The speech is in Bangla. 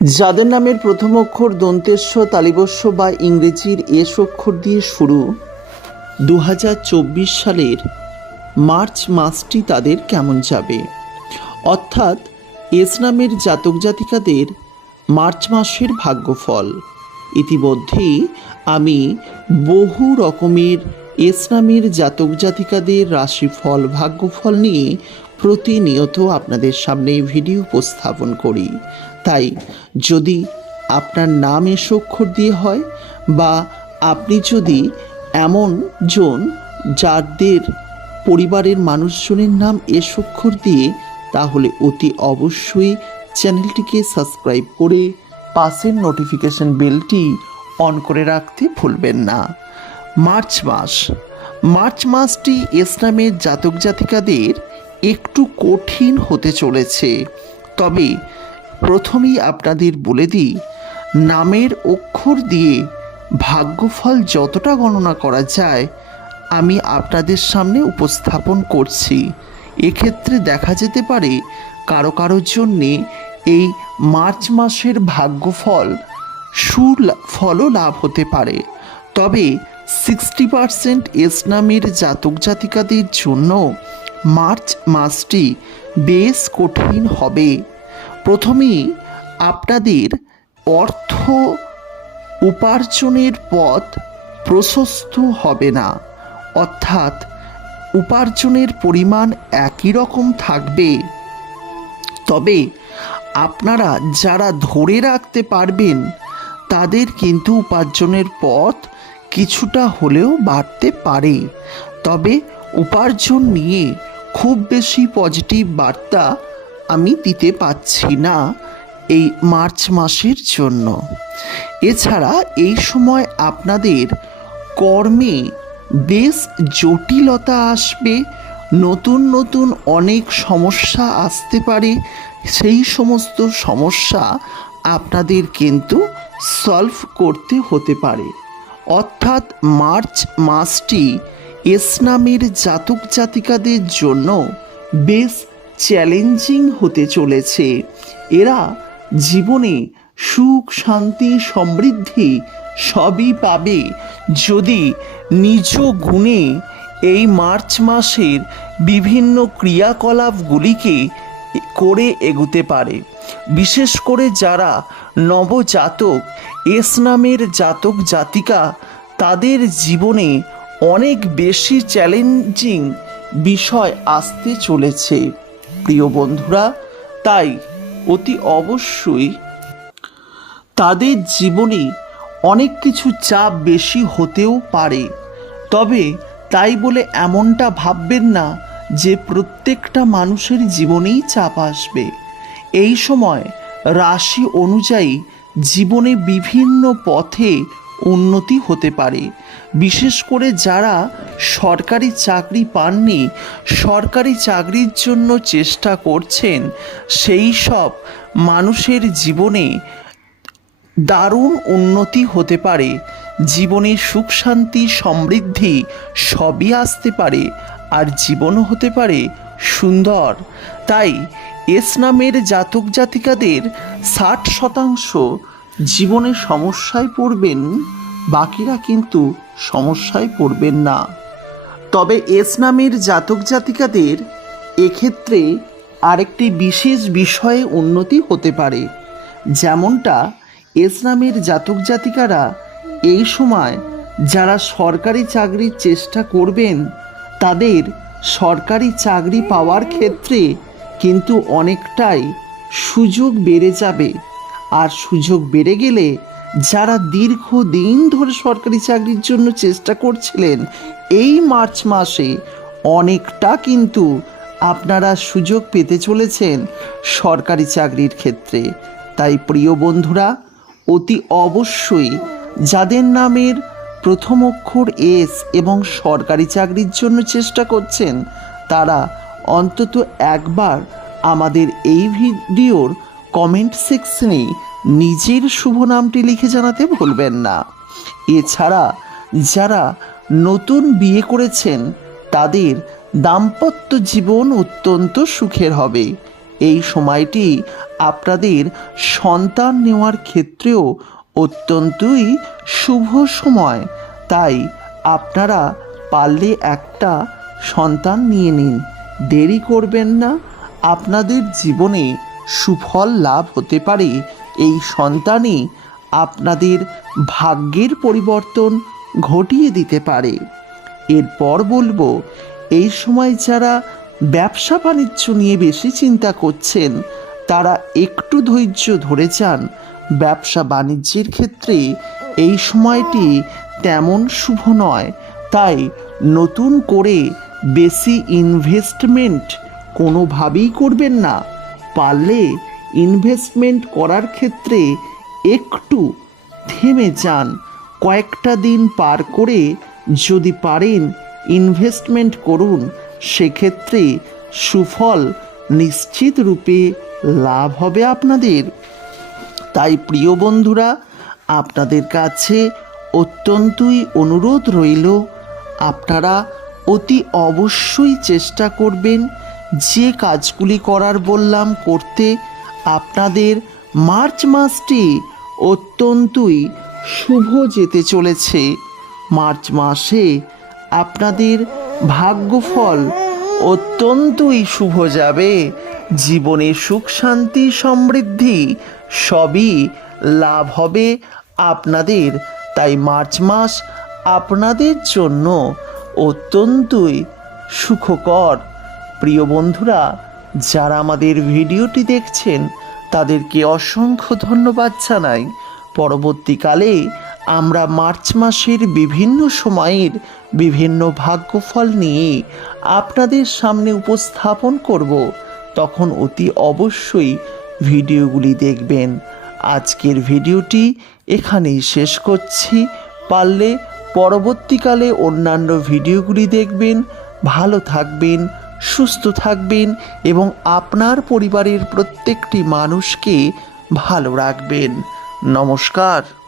যাদের নামের প্রথম অক্ষর দন্তেস্ব তালিবস্য বা ইংরেজির এস অক্ষর দিয়ে শুরু দু হাজার চব্বিশ সালের মার্চ মাসটি তাদের কেমন যাবে? অর্থাৎ এস নামের জাতক জাতিকাদের মার্চ মাসের ভাগ্যফল। ইতিমধ্যেই আমি বহু রকমের এস নামের জাতক জাতিকাদের রাশিফল, ভাগ্যফল নিয়ে প্রতিনিয়ত আপনাদের সামনে ভিডিও উপস্থাপন করি। তাই যদি আপনার নাম এস অক্ষর দিয়ে হয় বা আপনি যদি এমন জন যাদের পরিবারের মানুষজনের নাম এস অক্ষর দিয়ে, তাহলে অতি অবশ্যই চ্যানেলটিকে সাবস্ক্রাইব করে পাশের নোটিফিকেশন বেলটি অন করে রাখতে ভুলবেন না। মার্চ মাস। মার্চ মাসটি ইসলামের জাতক জাতিকাদের একটু কঠিন হতে চলেছে। তবে প্রথমেই আপনাদের বলে দিই, নামের অক্ষর দিয়ে ভাগ্যফল যতটা গণনা করা যায়, আমি আপনাদের সামনে উপস্থাপন করছি। এক্ষেত্রে দেখা যেতে পারে কারও কারোর জন্যে এই মার্চ মাসের ভাগ্যফল সুফলও লাভ হতে পারে। তবে সিক্সটি পারসেন্ট ইসলামের জাতক জাতিকাদের জন্য মার্চ মাসটি বেশ কঠিন হবে। প্রথমেই আপনাদের অর্থ উপার্জনের পথ প্রশস্ত হবে না। অর্থাৎ উপার্জনের পরিমাণ একই রকম থাকবে। তবে আপনারা যারা ধরে রাখতে পারবেন, তাদের কিন্তু উপার্জনের পথ কিছুটা হলেও বাড়তে পারে। তবে উপার্জন নিয়ে খুব বেশি পজিটিভ বার্তা আমি দিতে পাচ্ছি না এই মার্চ মাসের জন্য। এছাড়া এই সময় আপনাদের কর্মে বেশ জটিলতা আসবে, নতুন নতুন অনেক সমস্যা আসতে পারে, সেই সমস্ত সমস্যা আপনাদের কিন্তু সলভ করতে হতে পারে। অর্থাৎ মার্চ মাসটি ইসলামের জাতক জাতিকাদের জন্য বেশ চ্যালেঞ্জিং হতে চলেছে। এরা জীবনে সুখ, শান্তি, সমৃদ্ধি সবই পাবে যদি নিজ গুণে এই মার্চ মাসের বিভিন্ন ক্রিয়াকলাপগুলিকে করে এগুতে পারে। বিশেষ করে যারা নবজাতক, এস নামের জাতক জাতিকা, তাদের জীবনে অনেক বেশি চ্যালেঞ্জিং বিষয় আসতে চলেছে। প্রিয় বন্ধুরা, তাই অতি অবশ্যই তাদের জীবনে অনেক কিছু চাপ বেশি হতেও পারে। তবে তাই বলে এমনটা ভাববেন না যে প্রত্যেকটা মানুষের জীবনেই চাপ আসবে। এই সময় রাশি অনুযায়ী জীবনে বিভিন্ন পথে উন্নতি হতে পারে। বিশেষ করে যারা সরকারি চাকরি পাননি, সরকারি চাকরির জন্য চেষ্টা করছেন, সেই সব মানুষের জীবনে দারুণ উন্নতি হতে পারে। জীবনে সুখ, শান্তি, সমৃদ্ধি সবই আসতে পারে আর জীবনও হতে পারে সুন্দর। তাই এস নামের জাতক জাতিকাদের ষাট শতাংশ জীবনে সমস্যায় পড়বেন, বাকিরা কিন্তু সমস্যায় পড়বেন না। তবে এস নামের জাতক জাতিকাদের এক্ষেত্রে আরেকটি বিশেষ বিষয়ে উন্নতি হতে পারে। যেমনটা এস নামের জাতক জাতিকারা এই সময় যারা সরকারি চাকরির চেষ্টা করবেন, তাদের সরকারি চাকরি পাওয়ার ক্ষেত্রে কিন্তু অনেকটাই সুযোগ বেড়ে যাবে। আর সুযোগ বেড়ে গেলে যারা দীর্ঘদিন ধরে সরকারি চাকরির জন্য চেষ্টা করছিলেন, এই মার্চ মাসে অনেকটা কিন্তু আপনারা সুযোগ পেতে চলেছেন সরকারি চাকরির ক্ষেত্রে। তাই প্রিয় বন্ধুরা, অতি অবশ্যই যাদের নামের প্রথম অক্ষর এস এবং সরকারি চাকরির জন্য চেষ্টা করছেন, তারা অন্তত একবার আমাদের এই ভিডিওর কমেন্ট সেকশনে নিজের শুভ নামটি লিখে জানাতে ভুলবেন না। এছাড়া যারা নতুন বিয়ে করেছেন, তাদের দাম্পত্য জীবন অত্যন্ত সুখের হবে। এই সময়টি আপনাদের সন্তান নেওয়ার ক্ষেত্রেও অত্যন্তই শুভ সময়। তাই আপনারা পারলে একটা সন্তান নিয়ে নিন। দেরি করবেন না। আপনাদের জীবনে সুফল লাভ হতে পারে। এই সন্তানই আপনাদের ভাগ্যের পরিবর্তন ঘটিয়ে দিতে পারে। এরপর বলব, এই সময় যারা ব্যবসা বাণিজ্য নিয়ে বেশি চিন্তা করছেন, তারা একটু ধৈর্য ধরে যান। ব্যবসা বাণিজ্যের ক্ষেত্রে এই সময়টি তেমন শুভ নয়। তাই নতুন করে বেশি ইনভেস্টমেন্ট কোনোভাবেই করবেন না। পারলে ইনভেস্টমেন্ট করার ক্ষেত্রে একটু থেমে যান। কয়েকটা দিন পার করে যদি পারেন ইনভেস্টমেন্ট করুন, সেক্ষেত্রে সুফল নিশ্চিত রূপে লাভ হবে আপনাদের। তাই প্রিয় বন্ধুরা, আপনাদের কাছে অত্যন্তই অনুরোধ রইল, আপনারা অতি অবশ্যই চেষ্টা করবেন যে কাজগুলি করার বললাম করতে আপনাদের মার্চ মাসটি অত্যন্তই শুভ যেতে চলেছে। মার্চ মাসে আপনাদের ভাগ্যফল অত্যন্তই শুভ যাবে। জীবনে সুখ, শান্তি, সমৃদ্ধি সবই লাভ হবে আপনাদের। তাই মার্চ মাস আপনাদের জন্য অত্যন্তই সুখকর। প্রিয় বন্ধুরা, যারা আমাদের ভিডিওটি দেখছেন, তাদেরকে অসংখ্য ধন্যবাদ জানাই। পরবর্তীকালে আমরা মার্চ মাসের বিভিন্ন সময়ের বিভিন্ন ভাগ্যফল নিয়ে আপনাদের সামনে উপস্থাপন করব। তখন অতি অবশ্যই ভিডিওগুলি দেখবেন। আজকের ভিডিওটি এখানেই শেষ করছি। পারলে পরবর্তীকালে অন্যান্য ভিডিওগুলি দেখবেন। ভালো থাকবেন সুস্থ থাকবেন এবং আপনার পরিবারের প্রত্যেকটি মানুষকে ভালো রাখবেন। নমস্কার।